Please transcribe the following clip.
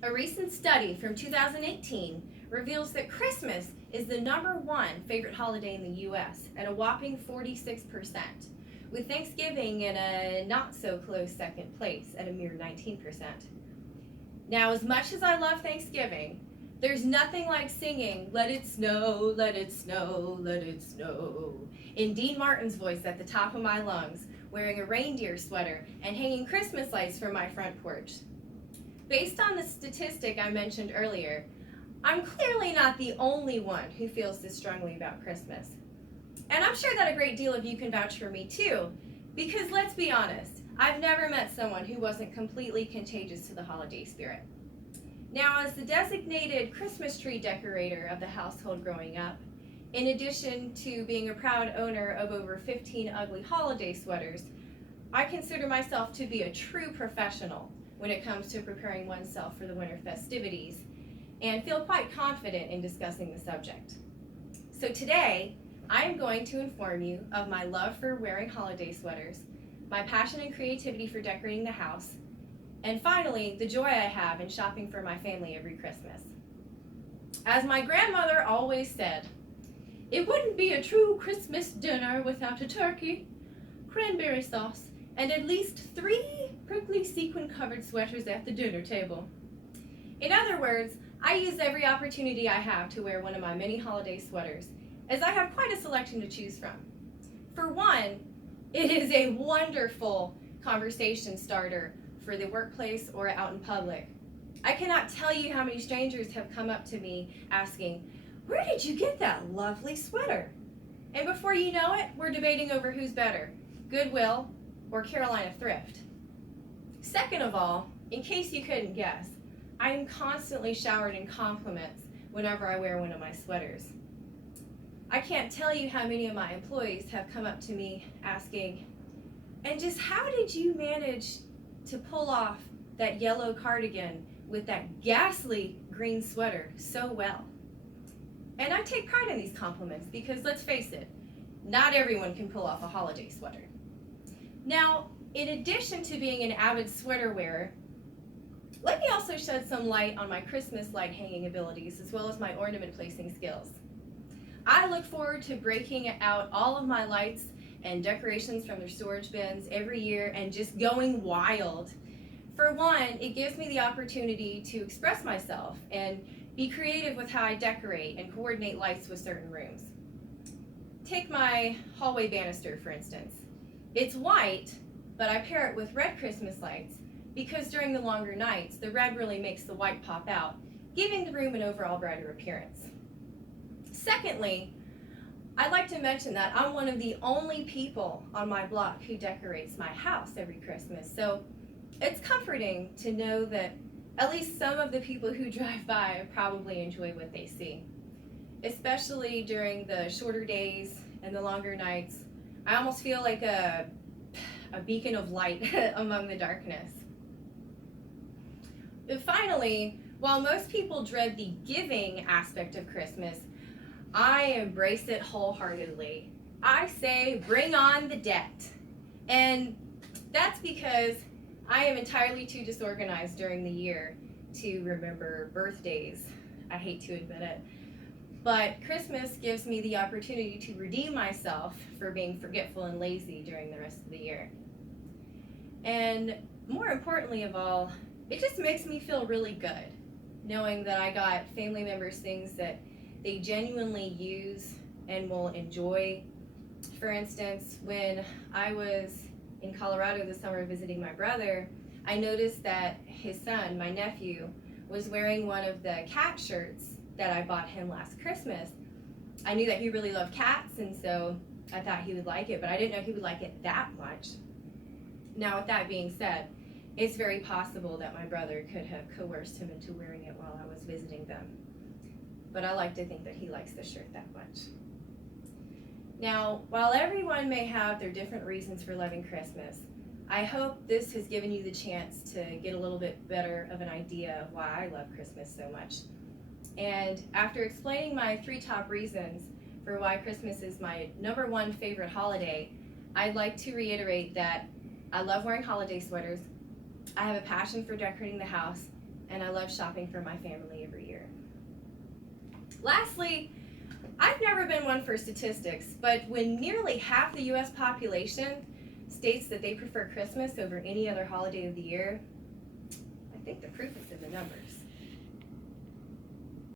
A recent study from 2018 reveals that Christmas is the #1 favorite holiday in the US at a whopping 46%, with Thanksgiving in a not so close second place at a mere 19%. Now, as much as I love Thanksgiving, there's nothing like singing "Let It Snow, Let It Snow, Let It Snow" in Dean Martin's voice at the top of my lungs, wearing a reindeer sweater and hanging Christmas lights from my front porch. Based on the statistic I mentioned earlier, I'm clearly not the only one who feels this strongly about Christmas. And I'm sure that a great deal of you can vouch for me too, because let's be honest, I've never met someone who wasn't completely contagious to the holiday spirit. Now, as the designated Christmas tree decorator of the household growing up, in addition to being a proud owner of over 15 ugly holiday sweaters, I consider myself to be a true professional when it comes to preparing oneself for the winter festivities and feel quite confident in discussing the subject. So today, I am going to inform you of my love for wearing holiday sweaters, my passion and creativity for decorating the house, and finally, the joy I have in shopping for my family every Christmas. As my grandmother always said, it wouldn't be a true Christmas dinner without a turkey, cranberry sauce, and at least 3 prickly sequin-covered sweaters at the dinner table. In other words, I use every opportunity I have to wear one of my many holiday sweaters, as I have quite a selection to choose from. For one, it is a wonderful conversation starter for the workplace or out in public. I cannot tell you how many strangers have come up to me asking, "Where did you get that lovely sweater?" And before you know it, we're debating over who's better, Goodwill or Carolina Thrift. Second of all, in case you couldn't guess, I am constantly showered in compliments whenever I wear one of my sweaters. I can't tell you how many of my employees have come up to me asking, "And just how did you manage to pull off that yellow cardigan with that ghastly green sweater so well?" And I take pride in these compliments because, let's face it, not everyone can pull off a holiday sweater. Now, in addition to being an avid sweater wearer, let me also shed some light on my Christmas light hanging abilities as well as my ornament placing skills. I look forward to breaking out all of my lights and decorations from their storage bins every year and just going wild. For one, it gives me the opportunity to express myself and be creative with how I decorate and coordinate lights with certain rooms. Take my hallway banister, for instance. It's white, but I pair it with red Christmas lights because during the longer nights, the red really makes the white pop out, giving the room an overall brighter appearance. Secondly, I'd like to mention that I'm one of the only people on my block who decorates my house every Christmas, so it's comforting to know that at least some of the people who drive by probably enjoy what they see. Especially during the shorter days and the longer nights, I almost feel like a beacon of light among the darkness. And finally, while most people dread the giving aspect of Christmas, I embrace it wholeheartedly. I say, bring on the debt. And that's because I am entirely too disorganized during the year to remember birthdays. I hate to admit it. But Christmas gives me the opportunity to redeem myself for being forgetful and lazy during the rest of the year. And more importantly of all, it just makes me feel really good knowing that I got family members things that they genuinely use and will enjoy. For instance, when I was in Colorado this summer visiting my brother, I noticed that his son, my nephew, was wearing one of the cat shirts that I bought him last Christmas. I knew that he really loved cats, and so I thought he would like it, but I didn't know he would like it that much. Now, with that being said, it's very possible that my brother could have coerced him into wearing it while I was visiting them. But I like to think that he likes the shirt that much. Now, while everyone may have their different reasons for loving Christmas, I hope this has given you the chance to get a little bit better of an idea of why I love Christmas so much. And after explaining my 3 top reasons for why Christmas is my #1 favorite holiday, I'd like to reiterate that I love wearing holiday sweaters, I have a passion for decorating the house, and I love shopping for my family every year. Lastly, I've never been one for statistics, but when nearly half the US population states that they prefer Christmas over any other holiday of the year, I think the proof is in the numbers.